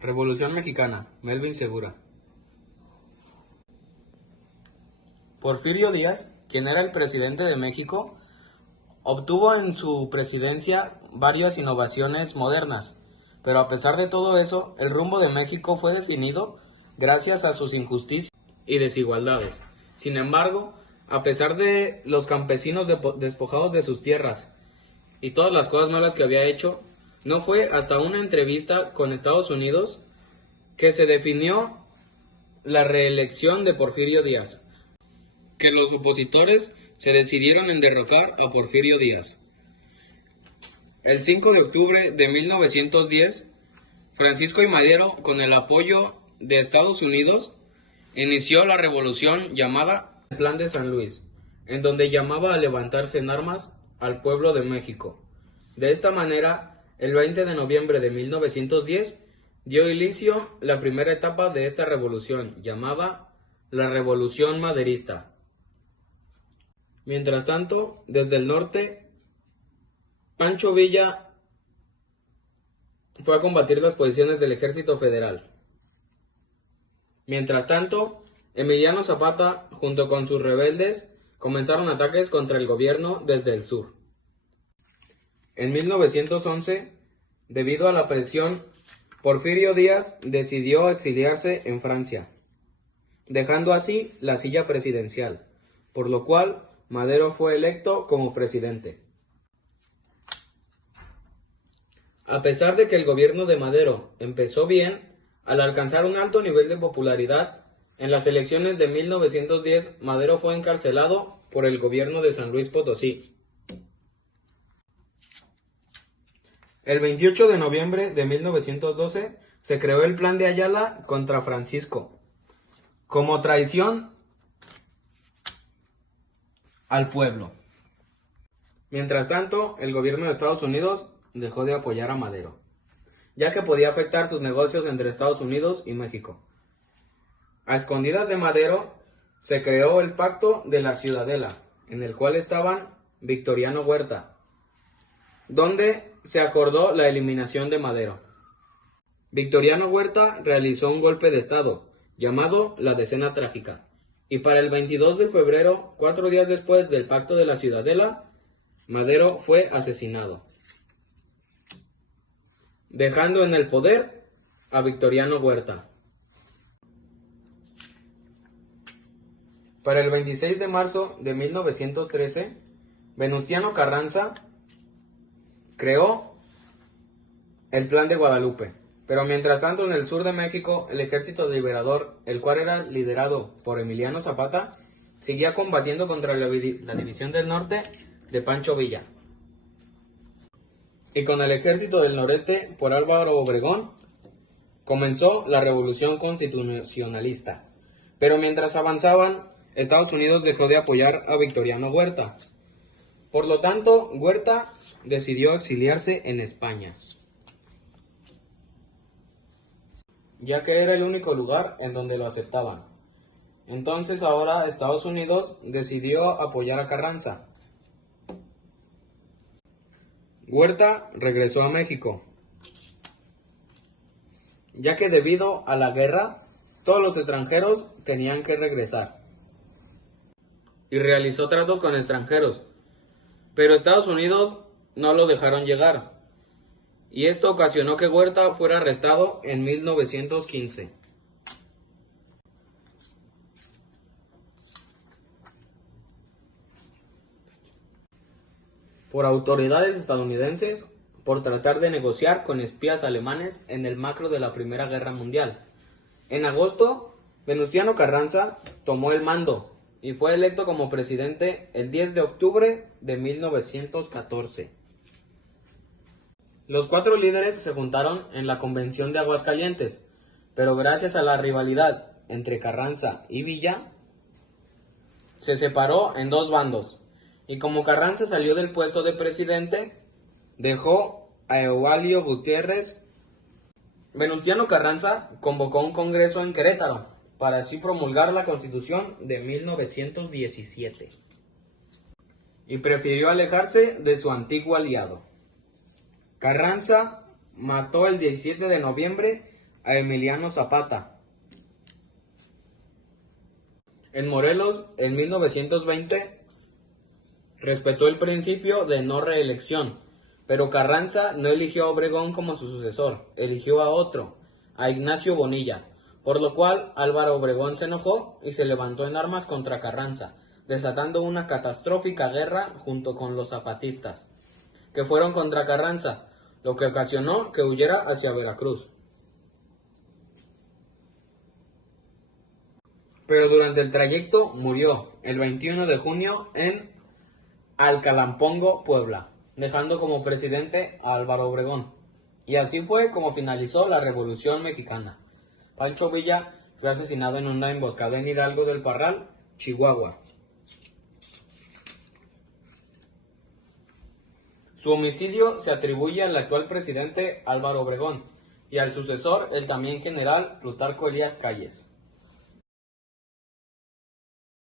Revolución Mexicana, Melvin Segura. Porfirio Díaz, quien era el presidente de México, obtuvo en su presidencia varias innovaciones modernas, pero a pesar de todo eso, el rumbo de México fue definido gracias a sus injusticias y desigualdades. Sin embargo, a pesar de los campesinos despojados de sus tierras y todas las cosas malas que había hecho, no fue hasta una entrevista con Estados Unidos que se definió la reelección de Porfirio Díaz, que los opositores se decidieron en derrocar a Porfirio Díaz. El 5 de octubre de 1910, Francisco I. Madero, con el apoyo de Estados Unidos, inició la revolución llamada el Plan de San Luis, en donde llamaba a levantarse en armas al pueblo de México. De esta manera, el 20 de noviembre de 1910, dio inicio la primera etapa de esta revolución, llamada la Revolución Maderista. Mientras tanto, desde el norte, Pancho Villa fue a combatir las posiciones del Ejército Federal. Mientras tanto, Emiliano Zapata, junto con sus rebeldes, comenzaron ataques contra el gobierno desde el sur. En 1911, debido a la presión, Porfirio Díaz decidió exiliarse en Francia, dejando así la silla presidencial, por lo cual Madero fue electo como presidente. A pesar de que el gobierno de Madero empezó bien, al alcanzar un alto nivel de popularidad, en las elecciones de 1910 Madero fue encarcelado por el gobierno de San Luis Potosí. El 28 de noviembre de 1912 se creó el Plan de Ayala contra Francisco, como traición al pueblo. Mientras tanto, el gobierno de Estados Unidos dejó de apoyar a Madero, ya que podía afectar sus negocios entre Estados Unidos y México. A escondidas de Madero, se creó el Pacto de la Ciudadela, en el cual estaban Victoriano Huerta, donde se acordó la eliminación de Madero. Victoriano Huerta realizó un golpe de estado, llamado la Decena Trágica, y para el 22 de febrero, 4 días después del Pacto de la Ciudadela, Madero fue asesinado, dejando en el poder a Victoriano Huerta. Para el 26 de marzo de 1913, Venustiano Carranza creó el Plan de Guadalupe, pero mientras tanto en el sur de México, el Ejército Liberador, el cual era liderado por Emiliano Zapata, seguía combatiendo contra la División del Norte de Pancho Villa. Y con el Ejército del Noreste, por Álvaro Obregón, comenzó la Revolución Constitucionalista. Pero mientras avanzaban, Estados Unidos dejó de apoyar a Victoriano Huerta. Por lo tanto, Huerta decidió exiliarse en España, ya que era el único lugar en donde lo aceptaban. Entonces ahora Estados Unidos decidió apoyar a Carranza. Huerta regresó a México, ya que debido a la guerra, todos los extranjeros tenían que regresar. Y realizó tratos con extranjeros, pero Estados Unidos no lo dejaron llegar, y esto ocasionó que Huerta fuera arrestado en 1915. Por autoridades estadounidenses por tratar de negociar con espías alemanes en el macro de la Primera Guerra Mundial. En agosto, Venustiano Carranza tomó el mando y fue electo como presidente el 10 de octubre de 1914. Los 4 líderes se juntaron en la Convención de Aguascalientes, pero gracias a la rivalidad entre Carranza y Villa, se separó en 2 bandos, y como Carranza salió del puesto de presidente, dejó a Eulabio Gutiérrez. Venustiano Carranza convocó un congreso en Querétaro, para así promulgar la Constitución de 1917, y prefirió alejarse de su antiguo aliado. Carranza mató el 17 de noviembre a Emiliano Zapata. En Morelos, en 1920, respetó el principio de no reelección, pero Carranza no eligió a Obregón como su sucesor, eligió a otro, a Ignacio Bonilla, por lo cual Álvaro Obregón se enojó y se levantó en armas contra Carranza, desatando una catastrófica guerra junto con los zapatistas, que fueron contra Carranza, lo que ocasionó que huyera hacia Veracruz. Pero durante el trayecto murió el 21 de junio en Alcalampongo, Puebla, dejando como presidente a Álvaro Obregón. Y así fue como finalizó la Revolución Mexicana. Pancho Villa fue asesinado en una emboscada en Hidalgo del Parral, Chihuahua. Su homicidio se atribuye al actual presidente Álvaro Obregón y al sucesor, el también general Plutarco Elías Calles.